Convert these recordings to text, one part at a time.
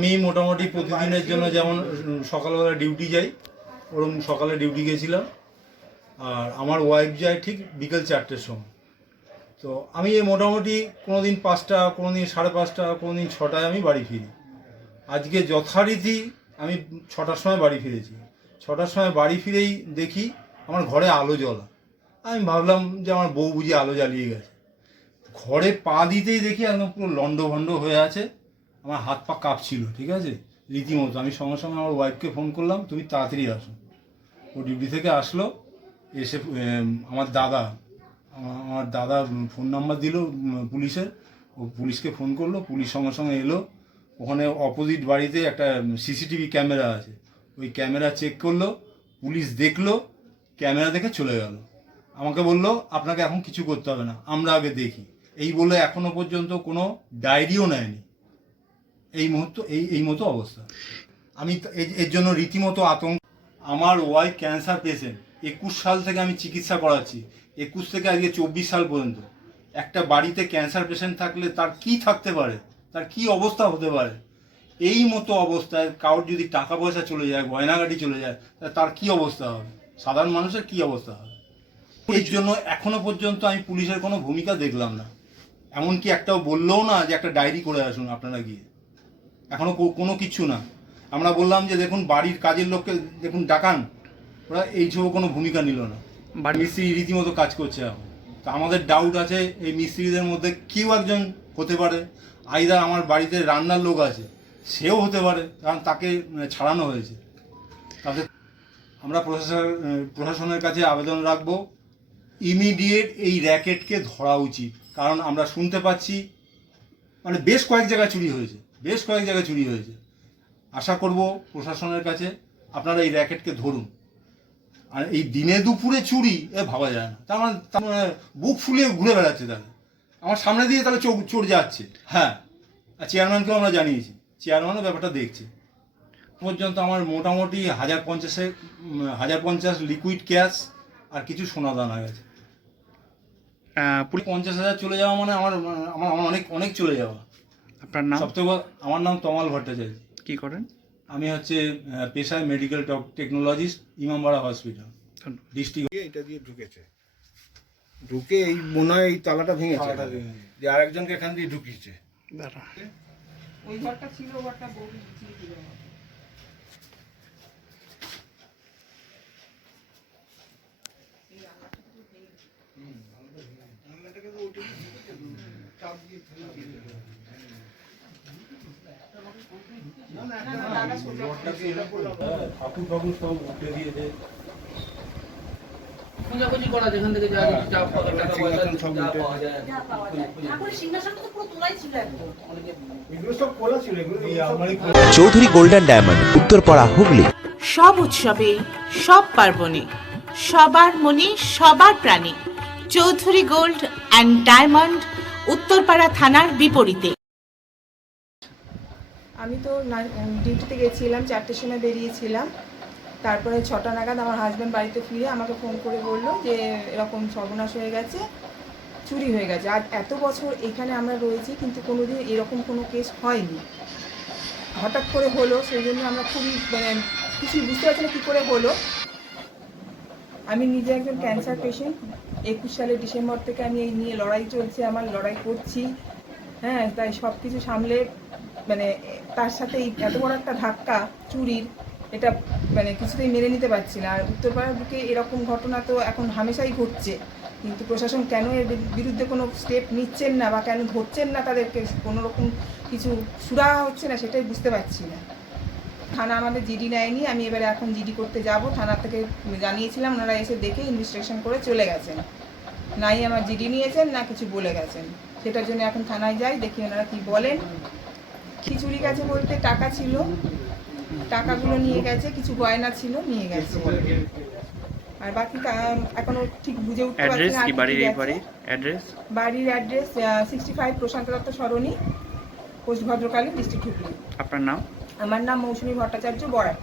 আমি মোটামুটি প্রতিদিনের জন্য যেমন সকালবেলা ডিউটি যাই ওরকম সকালে ডিউটি গেছিলাম। আর আমার ওয়াইফ যায় ঠিক বিকেল চারটের সময়। তো আমি এই মোটামুটি কোনো দিন পাঁচটা কোনো দিন সাড়ে পাঁচটা কোনো দিন ছটায় আমি বাড়ি ফিরি। আজকে যথারীতি আমি ছটার সময় বাড়ি ফিরেছি। ছটার সময় বাড়ি ফিরেই দেখি আমার ঘরে আলো জ্বলা। আমি ভাবলাম যে আমার বউ বুঝি আলো জ্বালিয়ে গেছে। ঘরে পা দিতেই দেখি একদম পুরো লন্ডভন্ড হয়ে আছে। আমার হাত পা কাঁপছিল, ঠিক আছে? রীতিমতো। আমি সঙ্গে সঙ্গে আমার ওয়াইফকে ফোন করলাম, তুমি তাড়াতাড়ি আসো। ও ডিউটি থেকে আসলো, এসে আমার দাদা আমার দাদা ফোন নাম্বার দিল পুলিশের। ও পুলিশকে ফোন করল, পুলিশ সঙ্গে সঙ্গে এলো। ওখানে অপোজিট বাড়িতে একটা সিসিটিভি ক্যামেরা আছে। ওই ক্যামেরা চেক করল, পুলিশ দেখল ক্যামেরা দেখে চলে গেল। আমাকে বলল, আপনাকে এখন কিছু করতে হবে না, আমরা আগে দেখি। এই বলে এখনও পর্যন্ত কোনো ডায়েরিও নেয়নি। এই মুহূর্ত, এই এই মতো অবস্থা। আমি এর- জন্য রীতিমতো আতঙ্ক। আমার ওয়াইফ ক্যান্সার পেশেন্ট। একুশ সাল থেকে আমি চিকিৎসা করাচ্ছি। একুশ থেকে আজকে চব্বিশ সাল পর্যন্ত। একটা বাড়িতে ক্যান্সার পেশেন্ট থাকলে তার কি থাকতে পারে? তার কি অবস্থা হতে পারে? এই মতো অবস্থায় কারোর যদি টাকা পয়সা চলে যায়, গয়নাগাটি চলে যায় তার কি অবস্থা হবে? সাধারণ মানুষের কি অবস্থা হবে? এর জন্য এখনও পর্যন্ত আমি পুলিশের কোনো ভূমিকা দেখলাম না। এমনকি একটাও বললেও না যে একটা ডায়েরি করে আসুন আপনারা গিয়ে। এখনও কো- কোনো কিছু না। আমরা বললাম যে দেখুন বাড়ির কাজের লোককে দেখুন ডাকান। ওরা এইসব কোনো ভূমিকা নিল না। মিস্ত্রি রীতিমতো কাজ করছে এখন। তা আমাদের ডাউট আছে এই মিস্ত্রিদের মধ্যে কেউ একজন হতে পারে। আইদার আমার বাড়িতে রান্নার লোক আছে সেও হতে পারে কারণ তাকে ছাড়ানো হয়েছে। তাদের আমরা প্রশাসন প্রশাসনের কাছে আবেদন রাখব। ইমিডিয়েট এই র্যাকেটকে ধরা উচিত। কারণ আমরা শুনতে পাচ্ছি মানে বেশ কয়েক জায়গায় চুরি হয়েছে। বেশ কয়েক জায়গায় চুরি হয়েছে। আশা করব প্রশাসনের কাছে আপনারা এই র্যাকেটকে ধরুন। আর এই দিনে দুপুরে চুরি এ ভাবা যায় না। তার মানে তার মানে বুক ফুলিয়ে ঘুরে বেড়াচ্ছে তাহলে আমার সামনে দিয়ে তাহলে চোখ চোর যাচ্ছে। হ্যাঁ আর চেয়ারম্যানকেও আমরা জানিয়েছি। চেয়ারম্যানও ব্যাপারটা দেখছে। পর্যন্ত আমার মোটামুটি হাজার পঞ্চাশে হাজার পঞ্চাশ লিকুইড ক্যাশ আর কিছু সোনা দানা গেছে। পঞ্চাশ হাজার চলে যাওয়া মানে আমার আমার আমার অনেক অনেক চলে যাওয়া। আপনার নাম? সবথেকে বড়- আমার নাম তমাল ভট্টাচার্য। কি করেন? আমি হচ্ছে আহ, পেশায় মেডিকেল টেকনোলজিস্ট ইমামবাড়া হসপিটাল ধন্যবাদ। ডিস্ট্রিক্ট দিয়ে এটা দিয়ে ঢুকেছে। ঢুকে এই মনে হয় এই তালাটা ভেঙেছে যে আরেকজনকে এখান দিয়ে ঢুকিয়েছে। দাঁড়া ওই ঘরটা ছিল ওই ঘরটা বউ ছিল আমাকে। ঠাকুর ঠাকুর সব চৌধুরী গোল্ডেন ডায়মন্ড, উত্তরপাড়া, হুগলি। সব উৎসবে, সব পার্বণে, সবার মনে সবার প্রাণে, Chowdhury gold and diamond Uttarpara থানার বিপরীতে। আমি তো ডিউটিতে গেছিলাম, চারটের সময় বেরিয়েছিলাম। তারপরে ছটা নাগাদ আমার হাজব্যান্ড বাড়িতে ফিরে আমাকে ফোন করে বলল যে, এরকম সর্বনাশ হয়ে গেছে, চুরি হয়ে গেছে। আর এত বছর এখানে আমরা রয়েছি, কিন্তু কোনোদিন এরকম কোনো কেস হয়নি। হঠাৎ করে হলো, সেই জন্য আমরা খুবই মানে কিছু বুঝতে পারছি না কী করে হলো। আমি নিজে একজন ক্যান্সার পেশেন্ট একুশ সালের ডিসেম্বর থেকে আমি এই নিয়ে লড়াই চলছে, আমার লড়াই করছি। হ্যাঁ তাই সব কিছু সামলে মানে তার সাথে এই এত বড় একটা ধাক্কা চুরির, এটা মানে কিছুতেই মেনে নিতে পারছি না। আর উত্তরপাড়ার বুকে এরকম ঘটনা তো এখন হামেশাই ঘটছে। কিন্তু প্রশাসন কেন এর বিরুদ্ধে কোনো স্টেপ নিচ্ছেন না বা কেন ধরছেন না তাদেরকে? কোনো রকম কিছু সুরাহা হচ্ছে না, সেটাই বুঝতে পারছি না। থানা আমাদের জিডি নেয়নি আমি এবারে এখন জিডি করতে যাব। থানা থেকে জানিয়েছিলাম ওনারা এসে দেখে ইনভেস্টিগেশন করে চলে গেছেন। নাই আমার জিডি নিয়েছেন না কিছু বলে গেছেন। সেটার জন্য এখন থানায় যাই দেখি ওনারা কি বলেন। খিচুড়ি গেছে বলতে টাকা ছিল টাকাগুলো নিয়ে গেছে কিছু গয়না ছিল নিয়ে গেছে। আর বাকি এখনও ঠিক বুঝে উঠতে পারছি না। বাড়ির অ্যাড্রেস বাড়ির? Address sixty five Prashanta Dutta Sarani post Bhadrakali district Hooghly. আপনার নাম? আমার নাম মৌসুমী ভট্টাচার্য বড়াট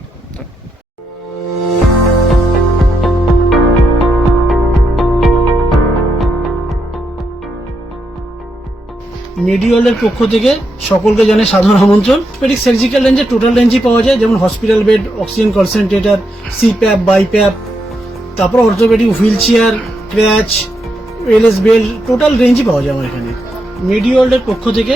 মেডিওয়ালের পক্ষ থেকে সকলকে জানে সাধারণ আমন্ত্রণ। পেডিক সার্জিক্যাল রেঞ্জে টোটাল রেঞ্জই পাওয়া যায়, যেমন hospital bed oxygen concentrator CPAP BiPAP তারপর orthopaedic wheel chair crutch LS belt total রেঞ্জই পাওয়া যায় আমার এখানে। মেডিওয়ার্ল্ডের পক্ষ থেকে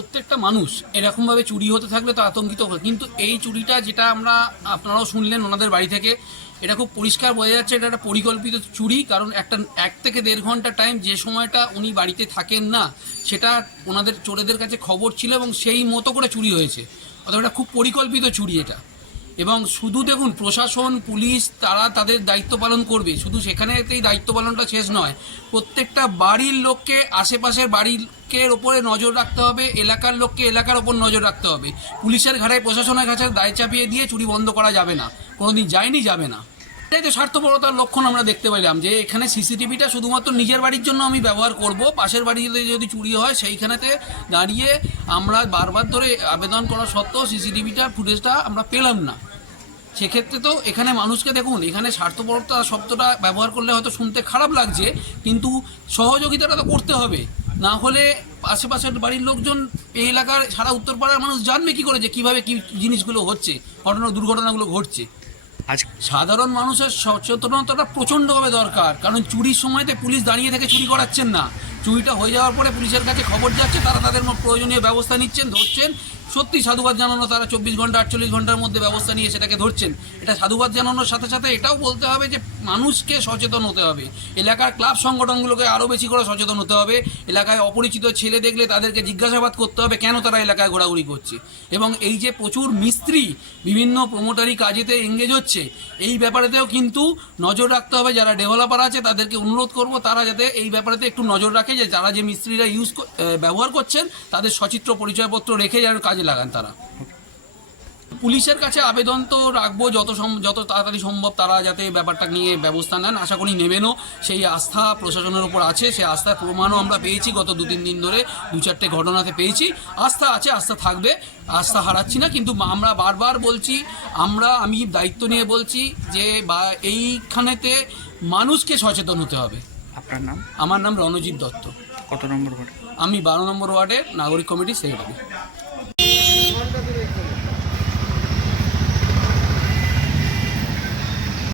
প্রত্যেকটা মানুষ এরকমভাবে চুরি হতে থাকলে তো আতঙ্কিত হবে কিন্তু এই চুরিটা যেটা আমরা, আপনারাও শুনলেন ওনাদের বাড়ি থেকে, এটা খুব পরিষ্কার বোঝা যাচ্ছে, এটা একটা পরিকল্পিত চুরি, কারণ একটা, এক থেকে দেড় ঘণ্টা টাইম যে সময়টা উনি বাড়িতে থাকেন না, সেটা ওনাদের চোরেদের কাছে খবর ছিল এবং সেই মতো করে চুরি হয়েছে। অর্থাৎ এটা খুব পরিকল্পিত চুরি এটা। এবং শুধু দেখুন, প্রশাসন, পুলিশ, তারা তাদের দায়িত্ব পালন করবে। শুধু সেখানেতেই দায়িত্ব পালনটা শেষ নয়। প্রত্যেকটা বাড়ির লোককে, আশেপাশের বাড়িকে ওপরে নজর রাখতে হবে, এলাকার লোককে এলাকার ওপর নজর রাখতে হবে। পুলিশের ঘাড়ে, প্রশাসনের কাছে দায় চাপিয়ে দিয়ে চুরি বন্ধ করা যাবে না। কোনোদিন যায়নি, যাবে না। এটাই তো স্বার্থপরতার লক্ষণ আমরা দেখতে পেলাম যে এখানে সিসিটিভিটা শুধুমাত্র নিজের বাড়ির জন্য আমি ব্যবহার করব। পাশের বাড়িতে যদি চুরি হয়, সেইখানেতে দাঁড়িয়ে আমরা বারবার ধরে আবেদন করা সত্ত্বেও সিসিটিভিটা ফুটেজটা আমরা পেলাম না। সেক্ষেত্রে তো এখানে মানুষকে দেখুন, এখানে স্বার্থপরতা শব্দটা ব্যবহার করলে হয়তো শুনতে খারাপ লাগছে, কিন্তু সহযোগিতাটা তো করতে হবে। না হলে আশেপাশের বাড়ির লোকজন এই এলাকার সারা উত্তরপাড়ার মানুষ জানবে কি করে যে কীভাবে কি জিনিসগুলো হচ্ছে, ঘটনা দুর্ঘটনাগুলো ঘটছে। আজ সাধারণ মানুষের সচেতনতাটা প্রচণ্ডভাবে দরকার। কারণ চুরির সময়তে পুলিশ দাঁড়িয়ে থেকে চুরি করাচ্ছেন না। চুরিটা হয়ে যাওয়ার পরে পুলিশের কাছে খবর যাচ্ছে, তারা তাদের প্রয়োজনীয় ব্যবস্থা নিচ্ছেন, ধরছেন। সত্যি সাধুবাদ জানানো, তারা চব্বিশ ঘণ্টা, আটচল্লিশ ঘণ্টার মধ্যে ব্যবস্থা নিয়ে সেটাকে ধরছেন। এটা সাধুবাদ জানানোর সাথে সাথে এটাও বলতে হবে যে মানুষকে সচেতন হতে হবে। এলাকার ক্লাব সংগঠনগুলোকে আরও বেশি করে সচেতন হতে হবে। এলাকায় অপরিচিত ছেলে দেখলে তাদেরকে জিজ্ঞাসাবাদ করতে হবে, কেন তারা এলাকায় ঘোরাঘুরি করছে? এবং এই যে প্রচুর মিস্ত্রি, বিভিন্ন প্রমোটারি কাজেতে এঙ্গেজ হচ্ছে, এই ব্যাপারেতেও কিন্তু নজর রাখতে হবে। যারা ডেভেলপার আছে, তাদেরকে অনুরোধ করব, তারা যাতে এই ব্যাপারেতে একটু নজর রাখে যে, যারা যে মিস্ত্রিরা ইউজ ব্যবহার করছেন, তাদের সচিত্র পরিচয়পত্র রেখে যেন কাজে লাগান তারা। পুলিশের কাছে আবেদন তো রাখব যত যত তাড়াতাড়ি সম্ভব তারা যাতে ব্যাপারটা নিয়ে ব্যবস্থা নেন। আশা করি নেবেনও। সেই আস্থা প্রশাসনের উপর আছে সেই আস্থার প্রমাণও আমরা পেয়েছি গত দু তিন দিন ধরে দু চারটে ঘটনাতে পেয়েছি। আস্থা আছে আস্থা থাকবে আস্থা হারাচ্ছি না কিন্তু আমরা বারবার বলছি আমরা আমি দায়িত্ব নিয়ে বলছি যে বা এইখানেতে মানুষকে সচেতন হতে হবে। আপনার নাম? আমার নাম রণজিৎ দত্ত। কত নম্বর ঘটে আমি বারো নম্বর ওয়ার্ডের নাগরিক কমিটির সেক্রেটারি।